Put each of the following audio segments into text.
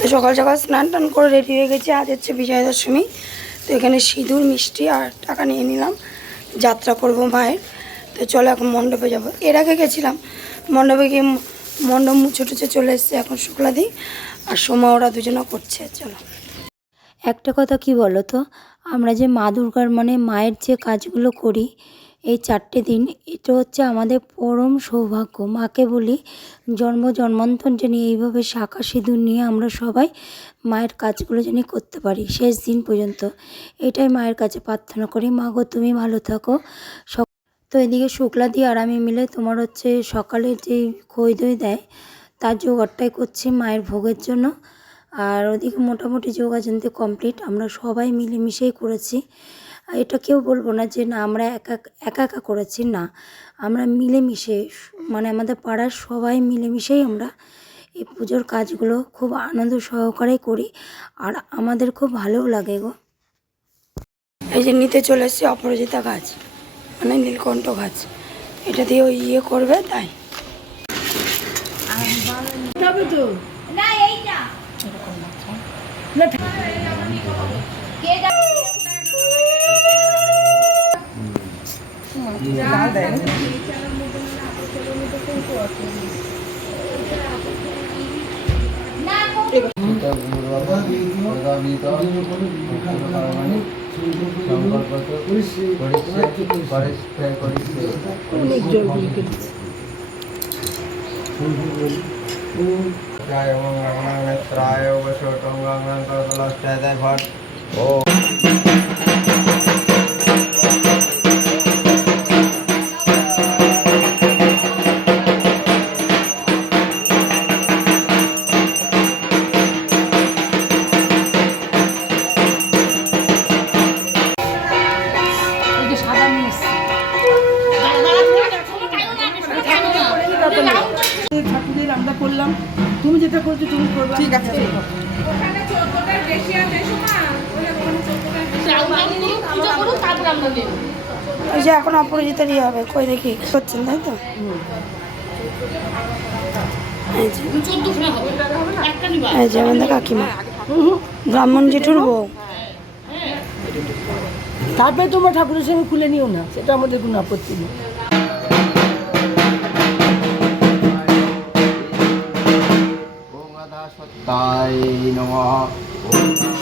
তো সকাল সকাল স্নান টান করে রেডি হয়ে গেছি। আজ হচ্ছে বিজয়া দশমী তো এখানে সিঁদুর, মিষ্টি আর টাকা নিয়ে নিলাম। যাত্রা করব মায়ের। তো চলো এখন মণ্ডপে যাব। এর আগে গেছিলাম। মণ্ডপে গিয়ে মণ্ডপ মুছে টুছে চলে এসছে এখন শুক্লা দিই আর সোমা ওরা দুজনে করছে। চলো। একটা কথা কি বলো তো আমরা যে মা দুর্গার মানে মায়ের যে কাজগুলো করি এই চারটে দিন এটা হচ্ছে আমাদের পরম সৌভাগ্য। মাকে বলি, জন্ম জন্মান্তর জানি এইভাবে শাখা সিঁদুর নিয়ে আমরা সবাই মায়ের কাজগুলো জানি করতে পারি, শেষ দিন পর্যন্ত। এটাই মায়ের কাছে প্রার্থনা করি। মা গো, তুমি ভালো থাকো। তো এদিকে শুক্লা দিয়ে আর আমি মিলে তোমার হচ্ছে সকালে যে খই দই দেয়, তার জোগাড়টাই করছি মায়ের ভোগের জন্য। আর ওদিকে মোটামুটি যোগাযান্তি কমপ্লিট আমরা সবাই মিলেমিশেই করেছি। এটা কেউ বলব না যে না আমরা একা একা একা করেছি না। আমরা মিলেমিশে মানে আমাদের পাড়ার সবাই মিলেমিশেই আমরা এই পুজোর কাজগুলো খুব আনন্দ সহকারে করি আর আমাদের খুব ভালোও লাগে গো। এই যে নিতে চলে এসেছি অপরাজিতা গাছ মানে নীলকণ্ঠ গাছ। এটা দিয়ে ওই ইয়ে করবে তাই। না এইটা। কে दाल है प्राय प्राय वशोटंगा भट ओ এখন অপরাজিতারই হবে কই দেখি করছেন তাই তো? এই যে কাকিমা ব্রাহ্মণ জেঠুর বউ। তারপরে তোমরা ঠাকুরের সঙ্গে খুলে নিও না সেটা আমাদের কোনো আপত্তি নেই। সত্তায় নমঃ।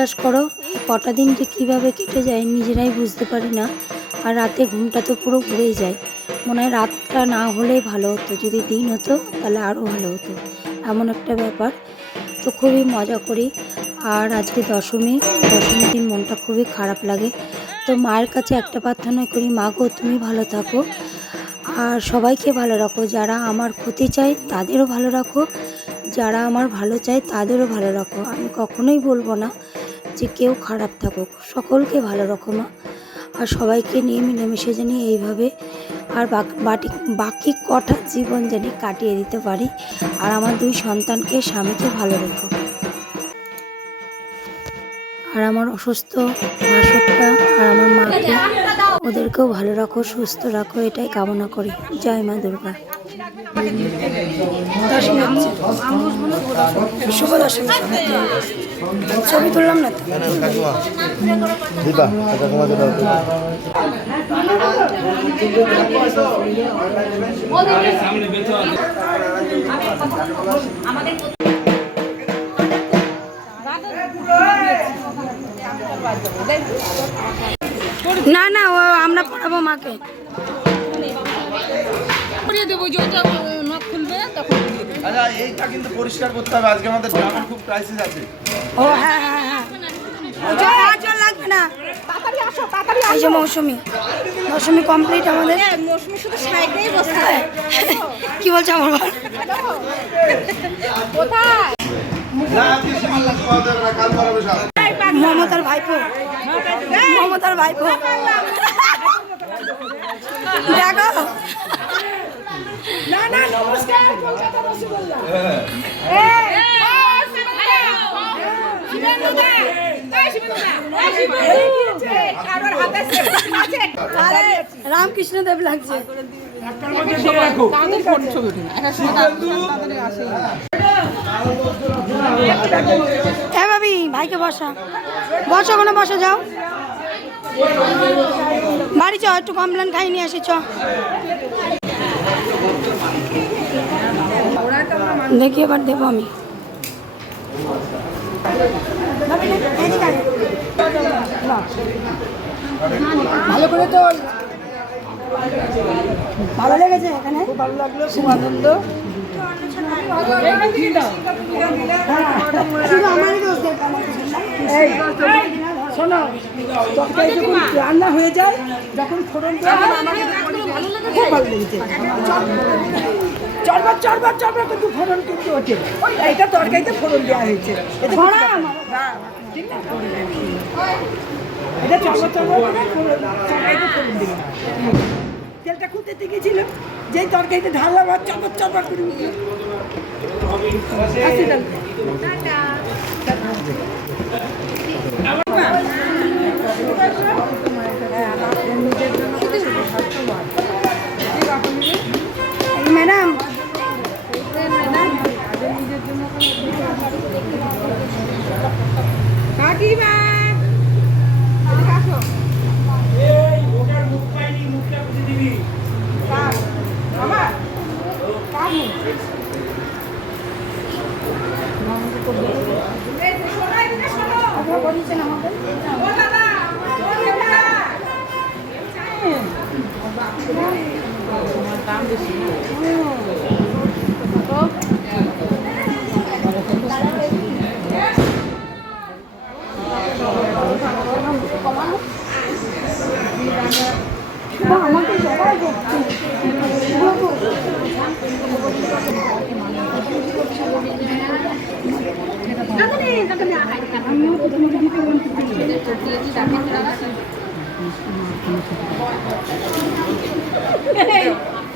বিশ্বাস করো, কটা দিন যে কীভাবে কেটে যায় নিজেরাই বুঝতে পারি না। আর রাতে ঘুমটা তো পুরো ঘুরেই যায়। মনে হয় রাতটা না হলেই ভালো হতো, যদি দিন হতো তাহলে আরও ভালো হতো। এমন একটা ব্যাপার। তো খুবই মজা করি। আর আজকে দশমী, দশমীর দিন মনটা খুবই খারাপ লাগে। তো মায়ের কাছে একটা প্রার্থনা করি, মা গো, তুমি ভালো থাকো। আর সবাইকে ভালো রাখো। যারা আমার ক্ষতি চায় তাদেরও ভালো রাখো। যারা আমার ভালো চায় তাদেরও ভালো রাখো। আমি কখনোই বলব না। যে কেউ খারাপ থাকুক, সকলকে ভালো রকম আর সবাইকে নিয়ে মিলেমিশে জানি এইভাবে আর বাক- বাটি, বাকি কটা জীবন জানি কাটিয়ে দিতে পারি। আর আমার দুই সন্তানকে, স্বামীকে ভালো রেখো। আর আমার অসুস্থ ভাসুরটা, আর আমার মাকে ওদেরকেও ভালো রাখো সুস্থ রাখো এটাই কামনা করি। জয় মা দুর্গা। ছবি তুললাম না না না ও আমরা পড়াবো মাকে। আচ্ছা এইটা কিন্তু পরিষ্কার করতে হবে। আজকে আমাদের খুব ক্রাইসিস আছে। ও হ্যাঁ হ্যাঁ হ্যাঁ জল জল লাগবে না। এই যে মৌসুমি। মৌসুমি কমপ্লিট আমাদের। মৌসুমি শুধু সাইডেই বসে কি বলছে আমার কোথায়? মমতার ভাইপো। মমতার ভাইপো। দেখো। না না নমস্কার কলকাতা রসগোল্লা। রামকৃষ্ণ দেব লাগছে। ভাবি ভাইকে বসা। বসো ওখানে, বসে, যাও। বাড়ি চ একটু কমপ্লেন খাই নিয়ে চ। দেখি এবার দেবো আমি। ভালো করে তো ভালো লেগেছে এখানে? খুব ভালো লাগল, খুব আনন্দ। তরকারি যখন রান্না হয়ে যায় যখন ফোড়ন হয় চরবার চরবার চরবার কিন্তু ফোড়ন কিন্তু ওঠে এটা তরকারিতে ফোড়ন দেওয়া হয়েছে। হ্যাঁ? এটা তেলটা খুঁতে গেছিল যেই তরকারিতে ঢাললাম আর চরবার চরবার করে আসি ম্যাডাম।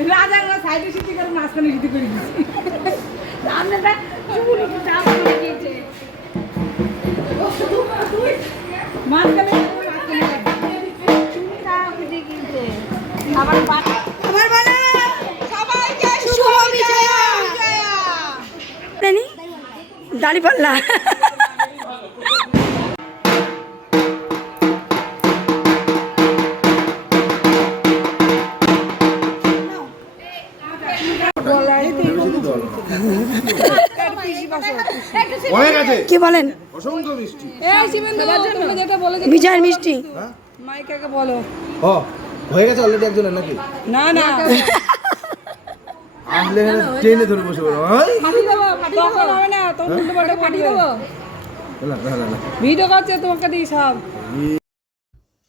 রাজারা সাইডে সিটি করে মাঝখানে যদি করে দাঁড়ি দিয়েছে। মাঝখানে আমার বলে সবাইকে শুভ বিজয়া জানি পাল্লা। অনেক আছে কি বলেন? অসংখ্য মিষ্টি। বিজয়ের মিষ্টি। মাইকাকে বলো। ও হয়ে গেছে অলরেডি একজনের নাকি? না না। আসলে এখানে ট্রেনে ধরে বসে পড়ো। হ্যাঁ? তখন হবে না তখন পাঠিয়ে দেবো। ভিডিও করছে তোমাকে দিই সব।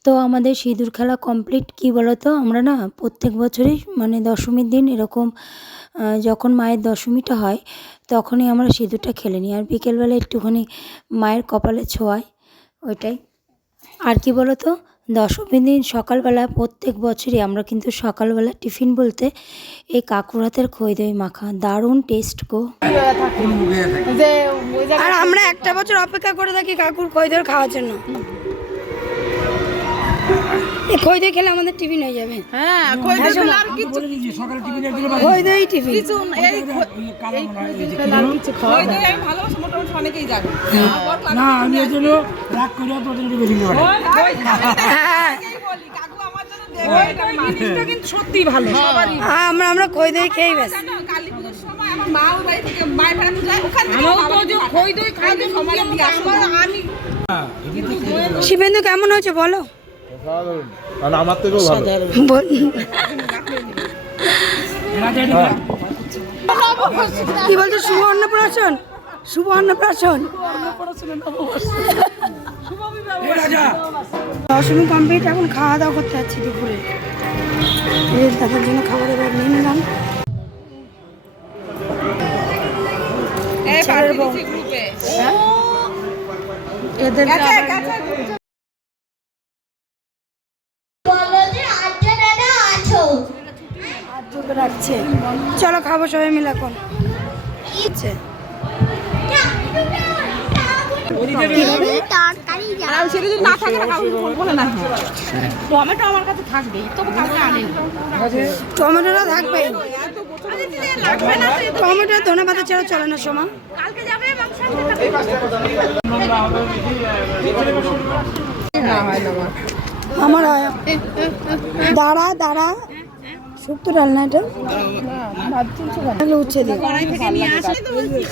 তো আমাদের সিঁদুর খেলা কমপ্লিট কি বলো তো আমরা না প্রত্যেক বছরই মানে দশমীর দিন এরকম যখন মায়ের দশমীটা হয় তখনই আমরা সিঁদুরটা খেলে নিই। আর বিকেলবেলা একটুখানি মায়ের কপালে ছোঁয়াই ওইটাই। আর কি বলো তো দশমীর দিন সকালবেলা প্রত্যেক বছরই আমরা কিন্তু সকালবেলা টিফিন বলতে এই কাকুর হাতের খই দই মাখা। দারুণ টেস্ট গো। আর আমরা একটা বছর অপেক্ষা করে থাকি কাকুর খই দই খাওয়ার জন্য। খই দই খেলে আমাদের টিফিন হয়ে যাবে। হ্যাঁ কই দিবেন আর কিছু খই দই টিফিন। কিছু এই খই- এই খই দিবেন আর কিছু খই দই আমি ভালোবাসি মোটামুটি অনেকেই জানে। না আমি এর জন্য রাগ করে প্রতিদিন বেশি হ্যাঁ বলি কাকু আমার জন্য দেবে এটা জিনিসটা কিন্তু সত্যি ভালো সবারই। আমরা আমরা খই দই খেয়েই ব্যাস। জানো, কালী পুজোর সময় আমার মা বাড়ি থেকে মায়ের ভাড়া যায় ওখান থেকে আমারও তো খই দই খাই সবাই আমি শিবেন্দু কেমন হয়েছে বলো? আমার থেকেও ভালো। কি বলছো? শুভ অন্নপ্রাশন? শুভ অন্নপ্রাশন? দশমী কমপ্লিট এখন খাওয়া দাওয়া করতে যাচ্ছি দুপুরে। এই জন্য খাবার এবার নিয়ে নিলাম। বউ এদের রাখছে। চলো খাব সবাই মিলে এখন। আচ্ছা। আর সেটা যদি না থাকে না কাউকে বলব না টমেটো আমার কাছে টমেটোটা থাকবে। টমেটো ধনে পাতা ছাড়া চলে না সময় কালকে যাবে মাংস আনতে আমার হয়। দাঁড়া দাঁড়া। শুক্তো ডাল না এটা উচ্ছে দিই থেকে নিয়ে আসলে তো বলছি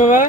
বাবা